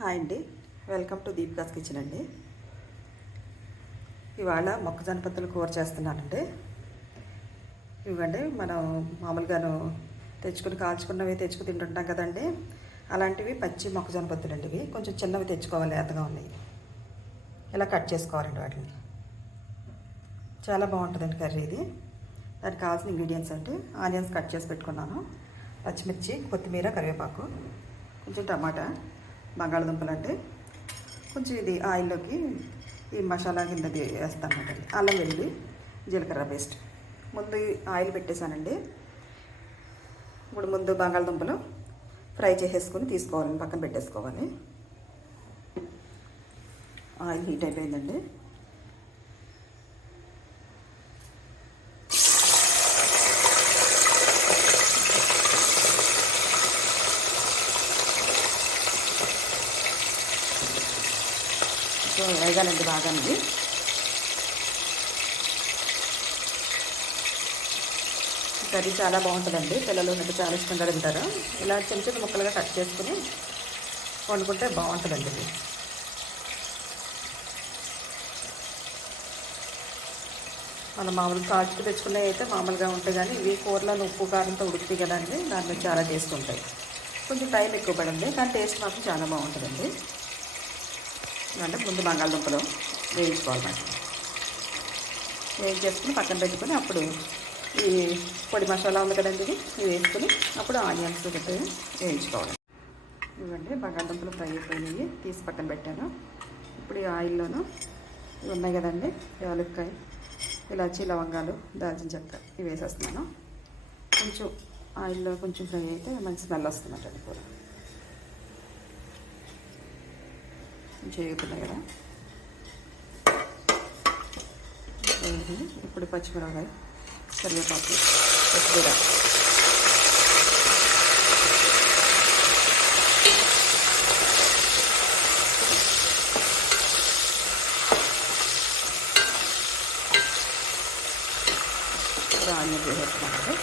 Hi అండి. Welcome to Deepika's kitchen అండి. ఇవాళ మొక్కజొన్న పత్తులు కూర చేస్తున్నానండి. ఇవ్వండి మనం మామూలుగాను తెచ్చుకుని కాల్చుకున్నవి తెచ్చుకు తింటుంటాం కదండి. అలాంటివి పచ్చి మొక్కజొన్న పత్తులు అండి ఇవి. కొంచెం చిన్నవి తెచ్చుకోవాలి లేతగా ఉన్నాయి. ఇలా కట్ చేసుకోవాలండి వాటిని. చాలా బాగుంటుందండి కర్రీ ఇది. దానికి కావాల్సిన ఇంగ్రీడియంట్స్ అంటే ఆనియన్స్ కట్ చేసి పెట్టుకున్నాను. పచ్చిమిర్చి కొత్తిమీర కరివేపాకు కొంచెం టమాటా. బంగాళదుంపలు అంటే కొంచెం ఇది ఆయిల్లోకి ఈ మసాలా కిందది వేస్తాను అనమాట అల్లం వెల్లుల్లి జీలకర్ర పేస్ట్. ముందు ఆయిల్ పెట్టేశానండి. ఇప్పుడు ముందు బంగాళదుంపలు ఫ్రై చేసేసుకొని తీసుకోవాలి పక్కన పెట్టేసుకోవాలి. ఆయిల్ హీట్ అయిపోయిందండి. వేగాలండి బాగా అండి కర్రీ చాలా బాగుంటుందండి పిల్లలు అంటే చాలా ఇష్టంగా తింటారు. ఇలా చిన్న చిన్న ముక్కలుగా కట్ చేసుకుని వండుకుంటే బాగుంటుందండి. ఇది మనం మామూలు కాల్చుకు తెచ్చుకునే అయితే మామూలుగా ఉంటాయి కానీ ఇవి కూరలలో ఉప్పు కారంతో ఉడుకుతాయి కదండి దాని మీద చాలా టేస్ట్ ఉంటాయి. కొంచెం టైం ఎక్కువ పడండి కానీ టేస్ట్ మాత్రం చాలా బాగుంటుందండి. అంటే ముందు బంగాళదుంపలు వేయించుకోవాలన్నమాట వేయించేసుకుని పక్కన పెట్టుకొని అప్పుడు ఈ పొడి మసాలా ఉంది కదండి ఇది వేసుకుని అప్పుడు ఆనియన్స్ గట్టి వేయించుకోవాలి. ఇవ్వండి బంగాళదుంపలు ఫ్రై అయిపోయినాయి. తీసి పక్కన పెట్టాను. ఇప్పుడు ఈ ఆయిల్లోనూ ఇవి ఉన్నాయి కదండి యాలక్కాయ ఇలాచి లవంగాలు దాల్చిన చెక్క ఇవి వేసేస్తున్నాను. కొంచెం ఆయిల్లో కొంచెం ఫ్రై అయితే మంచి స్మెల్ వస్తుందండి అది చేయుతున్నాయి కదా ఏంటి ఇప్పుడు పచ్చిమిరపకాయ కరివేపాకు కొత్తిమీర ఆనియన్ వేసేస్తున్నామండి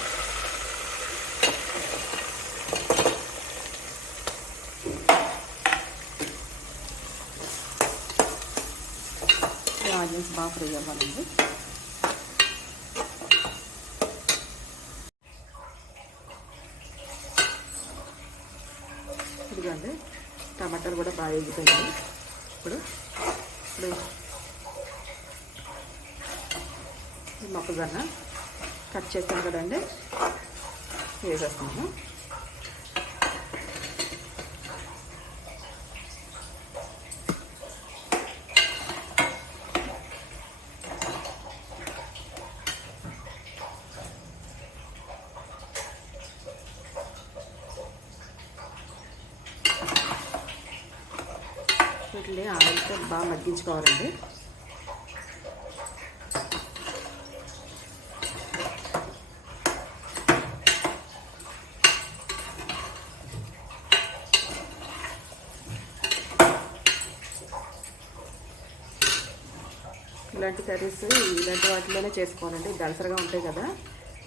ఆనియన్స్ బాగా ఫ్రై అవ్వాలండి. ఇదిగోండి టమాటాలు కూడా బాగా ఎగిపోయాయి ఇప్పుడు ఇప్పుడు మొక్కజొన్న కట్ చేస్తాను కదండి. వేసేస్తాము వీటిని ఆయిల్తో బాగా మగ్గించుకోవాలండి. ఇలాంటి కర్రీస్ ఇలాంటి వాటిలోనే చేసుకోవాలండి. దళసరగా ఉంటాయి కదా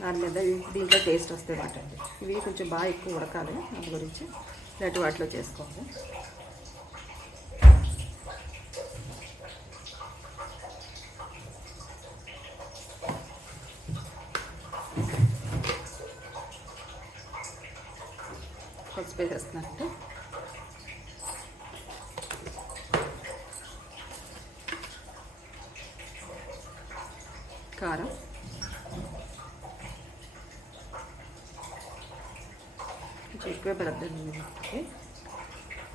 దాని మీద దీంట్లో టేస్ట్ వస్తాయి మాట అండి. ఇవి కొంచెం బాగా ఎక్కువ ఉడకాలి దాని గురించి ఇలాంటి వాటిలో చేసుకోవాలి. పసుపు వేసేస్తున్నానంటే కారం. కొంచెం ఎక్కువే పెడద్దండి మీకు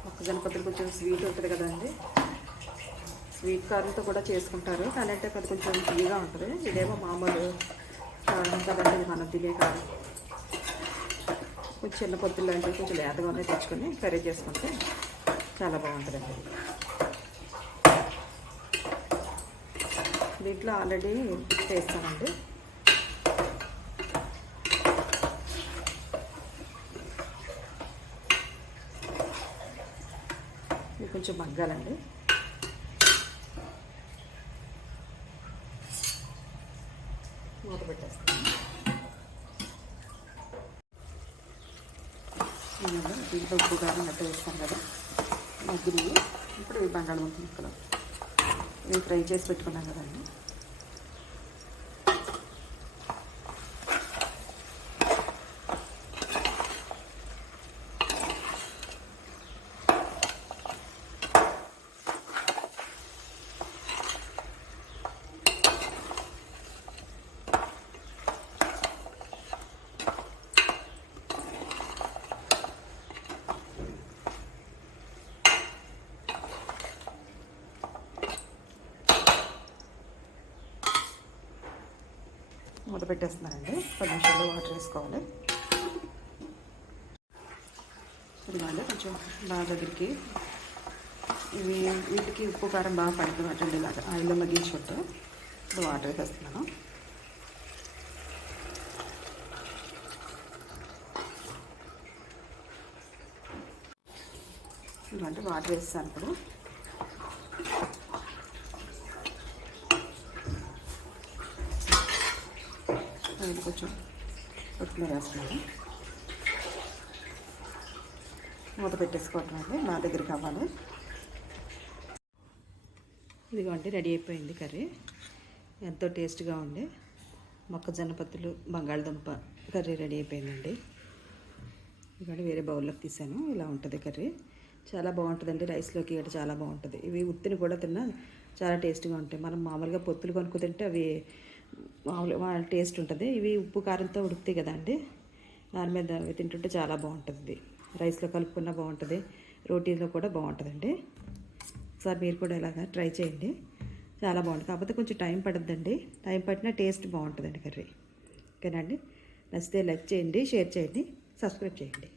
మొక్కజొన్న పత్రులు కొంచెం స్వీట్ ఉంటుంది కదండి. స్వీట్ కారంతో కూడా చేసుకుంటారు. కానీ అంటే అది కొంచెం తీయగా ఉంటుంది. ఇదేమో మామూలు కారం కదండి ఇది మనం తినే కారం. కొంచెం చిన్న పొత్తులు లాంటివి కొంచెం లేతగానే తెచ్చుకొని కర్రీ చేసుకుంటే చాలా బాగుంటుందండి. దీంట్లో ఆల్రెడీ వేస్తామండి ఇది కొంచెం మగ్గాలండి మూత పెట్టేస్తాను దీంట్లో ఉప్పు కారం గట్ట వేస్తాం కదా. మగ్గినవి. ఇప్పుడు ఇవి బంగాళదుంప ముక్కలు ఇవి ఫ్రై చేసి పెట్టుకున్నాం కదండి. మూత పెట్టేస్తున్నానండి పది నిమిషాలు వాటర్ వేసుకోవాలి. ఇదిగోండి కొంచెం బాగా దగ్గరికి ఇవి వీటికి ఉప్పు కారం బాగా పడుతున్నట్టండి ఇలాగా ఆయిల్లో మగ్గించుకుంటూ ఇప్పుడు వాటర్ వేసేస్తున్నాను. ఇలాంటి వాటర్ వేస్తాను ఇప్పుడు. అది కొంచెం కొత్తిమీర వేస్తున్నాను మూత పెట్టేసుకోవటం అండి నా దగ్గర కావాలి ఇదిగోండి రెడీ అయిపోయింది కర్రీ. ఎంతో టేస్ట్గా ఉంది. మొక్కజొన్న పత్తులు బంగాళదుంప కర్రీ రెడీ అయిపోయిందండి. ఇదిగోండి వేరే బౌల్లోకి తీసాను. ఇలా ఉంటుంది కర్రీ. చాలా బాగుంటుందండి రైస్లోకి గట్రా చాలా బాగుంటుంది. ఇవి ఉత్తిని కూడా తిన్నా చాలా టేస్ట్గా ఉంటాయి. మనం మామూలుగా పొత్తులు కొనుక్కు తింటే అవి మామూలు వాళ్ళ టేస్ట్ ఉంటుంది. ఇవి ఉప్పు కారంతో ఉడుకుతాయి కదా అండి. దాని మీద తింటుంటే చాలా బాగుంటుంది. రైస్లో కలుపుకున్నా బాగుంటుంది. రోటీలో కూడా బాగుంటుందండి. ఒకసారి మీరు కూడా ఇలాగా ట్రై చేయండి. చాలా బాగుంటుంది. కాకపోతే కొంచెం టైం పడుతుందండి టైం పట్టినా టేస్ట్ బాగుంటుందండి కర్రీ. ఓకేనండి నచ్చితే లైక్ చేయండి షేర్ చేయండి సబ్స్క్రైబ్ చేయండి.